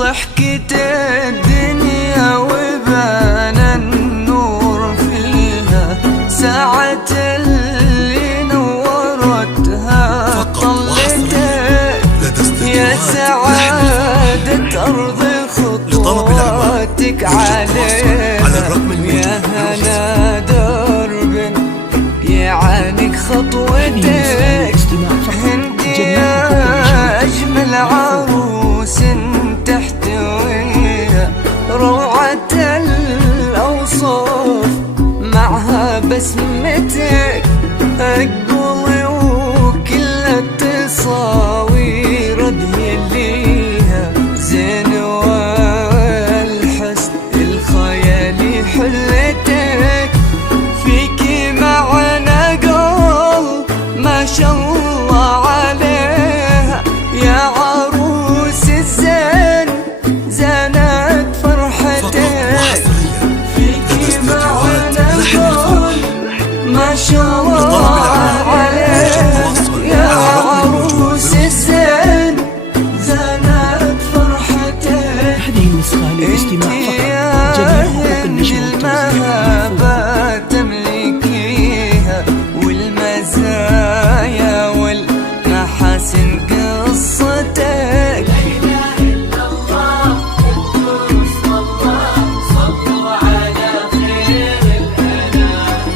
ضحكت الدنيا وبان النور فيها، ساعة اللي نورتها طلتك يا سعادة أرض خطواتك عليها، يا هنا درب يعانق خطوتك، انت يا أجمل عروس تحتويها روعة الأوصاف معها بسمتك، أقبل وكل التصاوير أدهي ليها زين والحسن الخيالي حلتك، فيكي معنى قول ما شاء الله عليها، يا عروس الزين زانت فرحتك، فيكي معنى قول ما شاء الله عليها، يا عروس الزين زانت فرحتك، هذه النسخة للاستماع فقط، جميع حقوق النشر المهابة تملكيها والمزايا والمحاسن قصتك، لا إله إلا الله القدوس والله صلوا على خير الأنام،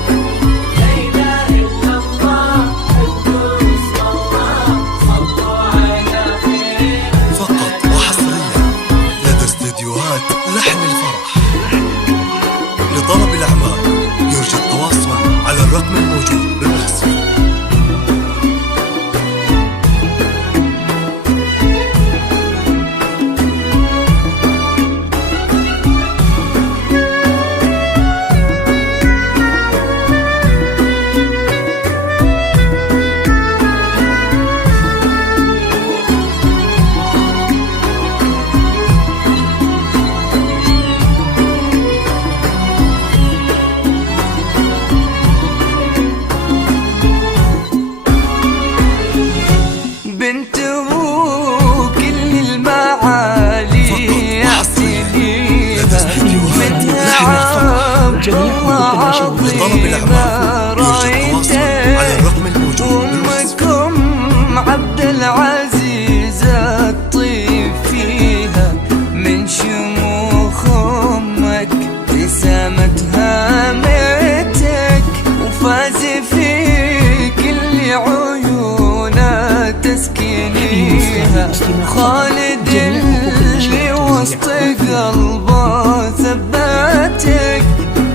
لا إله إلا الله القدوس والله صلوا على خير فقط وحصريا لدى استديوهات لحن الفرح. لطلب الأعمال يرجى التواصل على الرقم الموجود بالوصف. بنت وكل المعالي يعتليها، منها عبد الله عظيمة رايتك، وامكم عبد العزيز الطيب فيها، من شموخ امك ابتسامت هامتك، وفاز في كل عيونها تسكينيها، خالد اللي وسط قلبه ثبتك،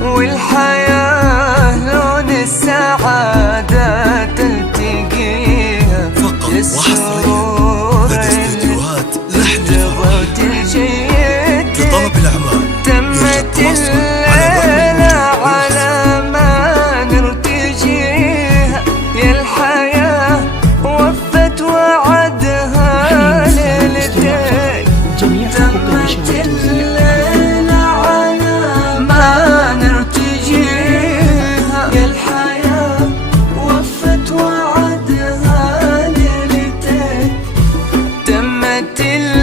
والحياة لون السعادة تلتقيها، فقط وحصريا لدى استديوهات لحن الفرح. لطلب الأعمال تمت الليلة على ما نرتجيها، يا الحياة وفت وعدها ليلتك، تمت الليلة على رحمة الله